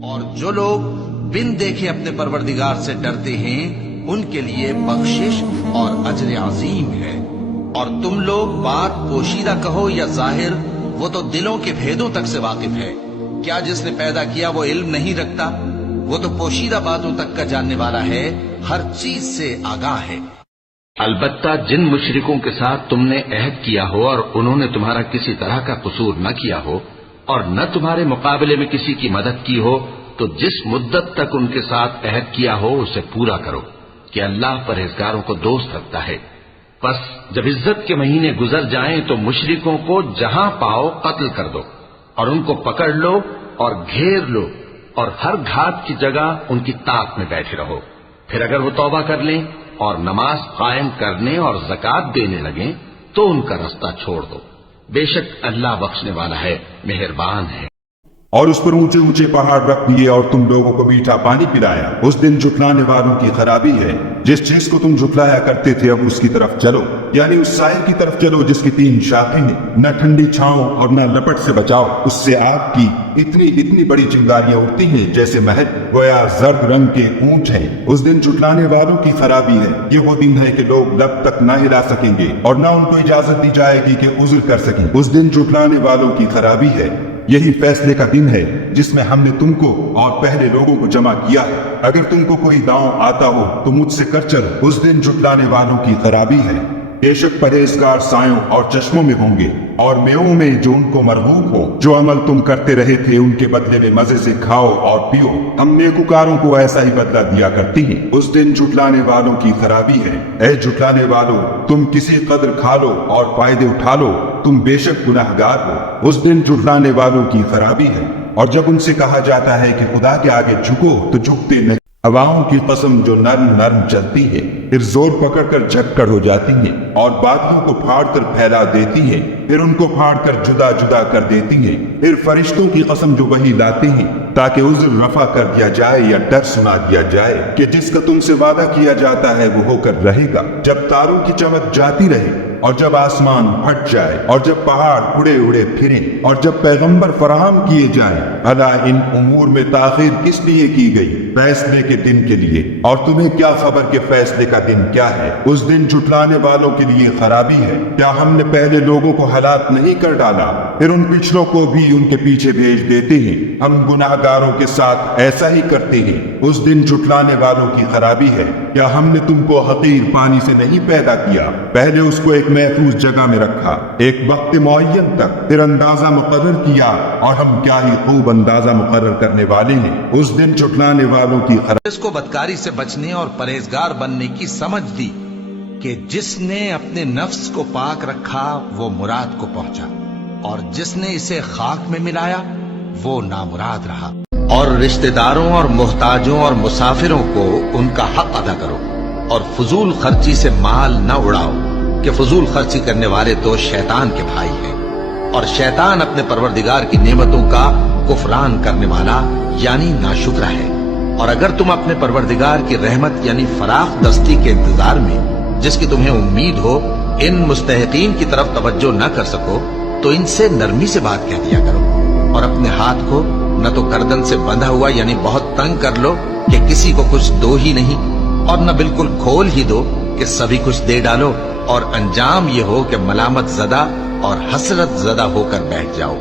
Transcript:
اور جو لوگ بن دیکھے اپنے پروردگار سے ڈرتے ہیں ان کے لیے بخشش اور اجر عظیم ہے۔ اور تم لوگ بات پوشیدہ کہو یا ظاہر، وہ تو دلوں کے بھیدوں تک سے واقف ہے۔ کیا جس نے پیدا کیا وہ علم نہیں رکھتا؟ وہ تو پوشیدہ باتوں تک کا جاننے والا ہے، ہر چیز سے آگاہ ہے۔ البتہ جن مشرکوں کے ساتھ تم نے عہد کیا ہو اور انہوں نے تمہارا کسی طرح کا قصور نہ کیا ہو اور نہ تمہارے مقابلے میں کسی کی مدد کی ہو، تو جس مدت تک ان کے ساتھ عہد کیا ہو اسے پورا کرو کہ اللہ پرہیزگاروں کو دوست رکھتا ہے۔ پس جب عزت کے مہینے گزر جائیں تو مشرکوں کو جہاں پاؤ قتل کر دو اور ان کو پکڑ لو اور گھیر لو اور ہر گھات کی جگہ ان کی طاق میں بیٹھے رہو۔ پھر اگر وہ توبہ کر لیں اور نماز قائم کرنے اور زکوٰۃ دینے لگیں تو ان کا رستہ چھوڑ دو، بے شک اللہ بخشنے والا ہے، مہربان ہے۔ اور اس پر اونچے اونچے پہاڑ رکھ دیے اور تم لوگوں کو میٹھا پانی پلایا۔ اس دن جھٹلانے والوں کی خرابی ہے۔ جس چیز کو تم جھٹلایا کرتے تھے اب اس کی طرف چلو، یعنی اس سائے کی طرف چلو جس کی 3 شاخیں ہیں، نہ ٹھنڈی چھاؤں اور نہ لپٹ سے بچاؤ۔ اس سے آگ کی اتنی بڑی چنگاریاں اٹھتی ہیں جیسے مہک، گویا زرد رنگ کے اونٹ ہیں۔ اس دن جھٹلانے والوں کی خرابی ہے۔ یہ وہ دن ہے کہ لوگ لب تک نہ ہلا سکیں گے اور نہ ان کو اجازت دی جائے گی کہ عذر کر سکیں۔ اس دن جھٹلانے والوں کی خرابی ہے۔ یہی فیصلے کا دن ہے جس میں ہم نے تم کو اور پہلے لوگوں کو جمع کیا ہے۔ اگر تم کو کوئی داؤں آتا ہو تو مجھ سے کر چل۔ اس دن جھٹلانے والوں کی خرابی ہے۔ بے شک پرہیزگار سایوں اور چشموں میں ہوں گے اور میووں میں جو ان کو مرغوب ہو۔ جو عمل تم کرتے رہے تھے ان کے بدلے میں مزے سے کھاؤ اور پیو، ہم نیکوکاروں کو ایسا ہی بدلہ دیا کرتی ہیں۔ اس دن جھٹلانے والوں کی خرابی ہے۔ اے جھٹلانے والوں، تم کسی قدر کھا لو اور فائدے اٹھا لو، تم بے شک گناہگار ہو۔ اس دن جھٹلانے والوں کی خرابی ہے۔ اور جب ان سے کہا جاتا ہے کہ خدا کے آگے جھکو تو جھکتے نہیں۔ ہواؤں کی قسم جو نرم نرم چلتی ہے، پھر زور پکڑ کر جھکڑ ہو جاتی ہیں اور بادلوں کو پھاڑ کر پھیلا دیتی ہیں، پھر ان کو پھاڑ کر جدا جدا کر دیتی ہیں۔ پھر فرشتوں کی قسم جو وہی لاتے ہیں تاکہ عذر رفع کر دیا جائے یا ڈر سنا دیا جائے کہ جس کا تم سے وعدہ کیا جاتا ہے وہ ہو کر رہے گا۔ جب تاروں کی چمک جاتی رہے اور جب آسمان پھٹ جائے اور جب پہاڑ اڑے اڑے پھریں اور جب پیغمبر فراہم کیے جائیں، بھلا ان امور میں تاخیر کس لیے کی گئی؟ فیصلے کے دن کے لیے۔ اور تمہیں کیا خبر کہ فیصلے کا دن کیا ہے؟ اس دن جھٹلانے والوں کے لیے خرابی ہے۔ کیا ہم نے پہلے لوگوں کو ہلاک نہیں کر ڈالا؟ پھر ان پچھلوں کو بھی ان کے پیچھے بھیج دیتے ہیں۔ ہم گناہگاروں کے ساتھ ایسا ہی کرتے ہیں۔ اس دن جھٹلانے والوں کی خرابی ہے۔ کیا ہم نے تم کو حقیر پانی سے نہیں پیدا کیا؟ پہلے اس کو ایک محفوظ جگہ میں رکھا ایک وقت معین تک، پھر اندازہ مقرر کیا، اور ہم کیا ہی خوب اندازہ مقرر کرنے والے ہیں۔ اس دن جھٹلانے والوں کی اس کو بدکاری سے بچنے اور پرہیزگار بننے کی سمجھ دی کہ جس نے اپنے نفس کو پاک رکھا وہ مراد کو پہنچا، اور جس نے اسے خاک میں ملایا وہ نامراد رہا۔ اور رشتہ داروں اور محتاجوں اور مسافروں کو ان کا حق ادا کرو، اور فضول خرچی سے مال نہ اڑاؤ کہ فضول خرچی کرنے والے تو شیطان کے بھائی ہیں، اور شیطان اپنے پروردگار کی نعمتوں کا کفران کرنے والا یعنی ناشکرا ہے۔ اور اگر تم اپنے پروردگار کی رحمت یعنی فراخ دستی کے انتظار میں جس کی تمہیں امید ہو ان مستحقین کی طرف توجہ نہ کر سکو تو ان سے نرمی سے بات کہہ دیا کرو، اور اپنے ہاتھ کو نہ تو گردن سے بندھا ہوا یعنی بہت تنگ کر لو کہ کسی کو کچھ دو ہی نہیں، اور نہ بالکل کھول ہی دو کہ سبھی کچھ دے ڈالو، اور انجام یہ ہو کہ ملامت زدہ اور حسرت زدہ ہو کر بیٹھ جاؤ۔